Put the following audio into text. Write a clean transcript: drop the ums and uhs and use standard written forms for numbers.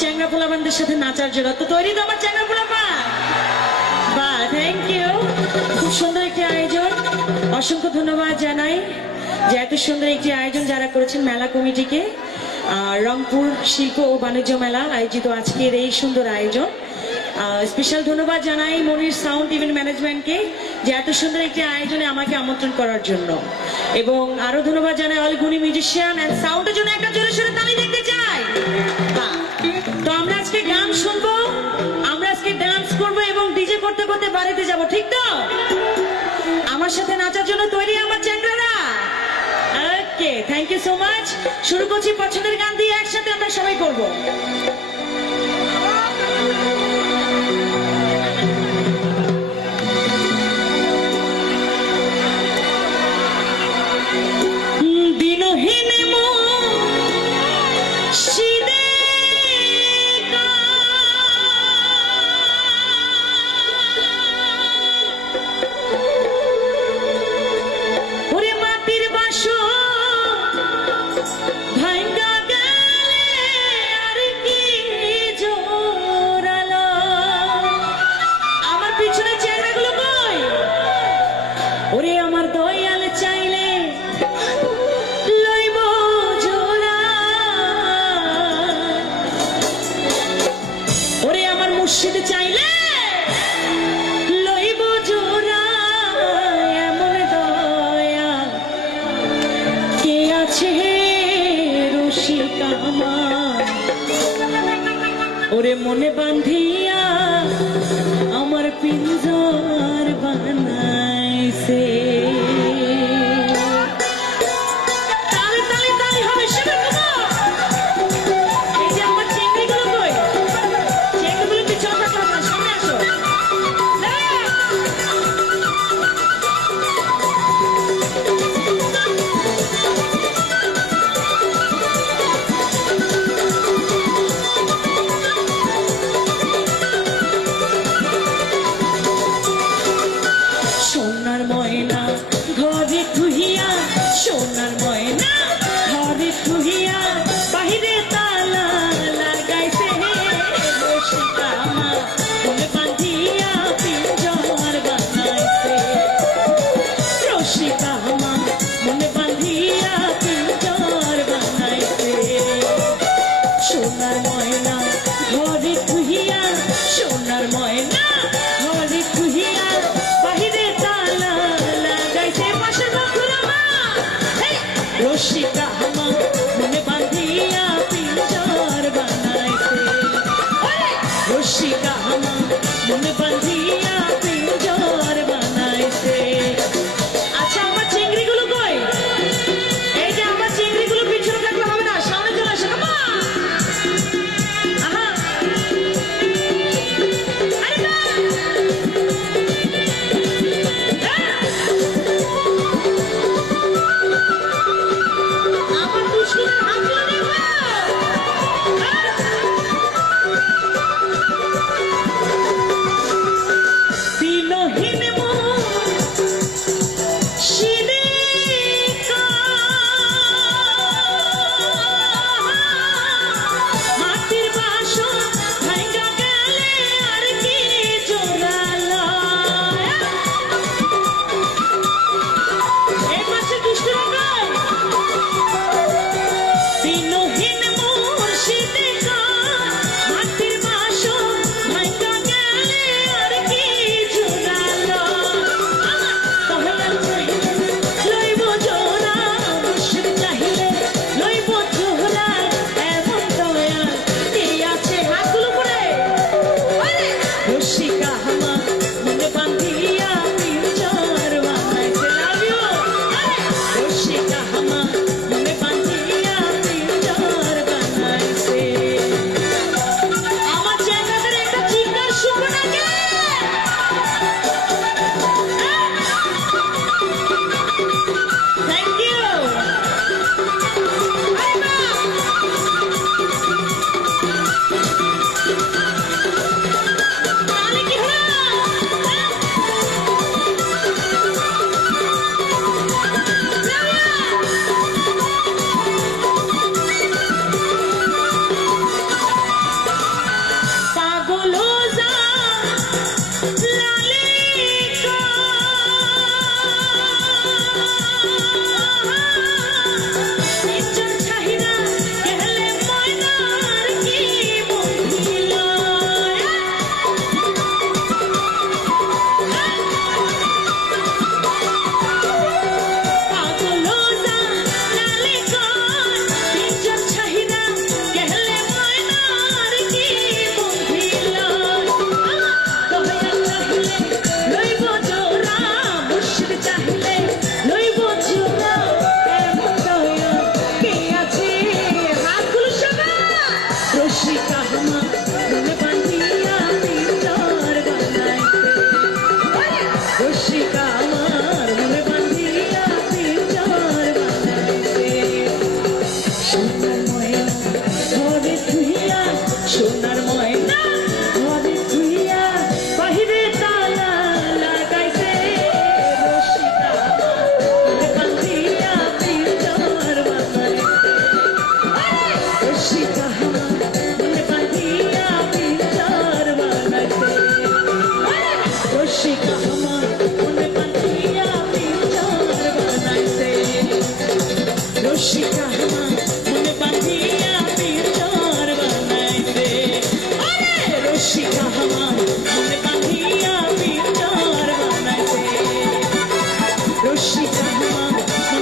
চ্যাংড়া পোলাপানদের সাথে নাচার জন্য। তো তৈরি তো আমার চ্যাংড়া পোলাপান? বাহ, থ্যাংক ইউ। খুব সুন্দর একটি আয়োজন, অসংখ্য ধন্যবাদ জানাই যে এত সুন্দর একটি আয়োজন যারা করেছেন মেলা কমিটিকে। রংপুর শিল্প ও বাণিজ্য মেলা আয়োজিত আজকের এই সুন্দর আয়োজন। স্পেশাল ধন্যবাদ জানাই মনির সাউন্ড ইভেন্ট ম্যানেজমেন্টকে যে এত সুন্দর একটি আয়োজনে আমাকে আমন্ত্রণ করার জন্য, এবং আরো ধন্যবাদ জানাই অল গুণী মিউজিশিয়ান এন্ড সাউন্ডের জন্য একটা জোরে সোরে তালি দেখতে চাই। তো আমরা আজকে গান শুনবো, আমরা আজকে ডান্স করবো এবং ডিজে করতে করতে বাড়িতে যাব, ঠিক তো? আমার সাথে নাচার জন্য তৈরি আমার চ্যাংড়ারা? ওকে, থ্যাংক ইউ সো মাচ। শুরু করছি পছন্দের গান দিয়ে, একসাথে আমরা সবাই করবো। মুর্শিদ চাইলে লইব জোড়া, এমন দয়া কে আছে রসিক আমার? ওরে মনে বান্ধিয়া আমার পিঞ্জর বানাইছে। সোনার ময়না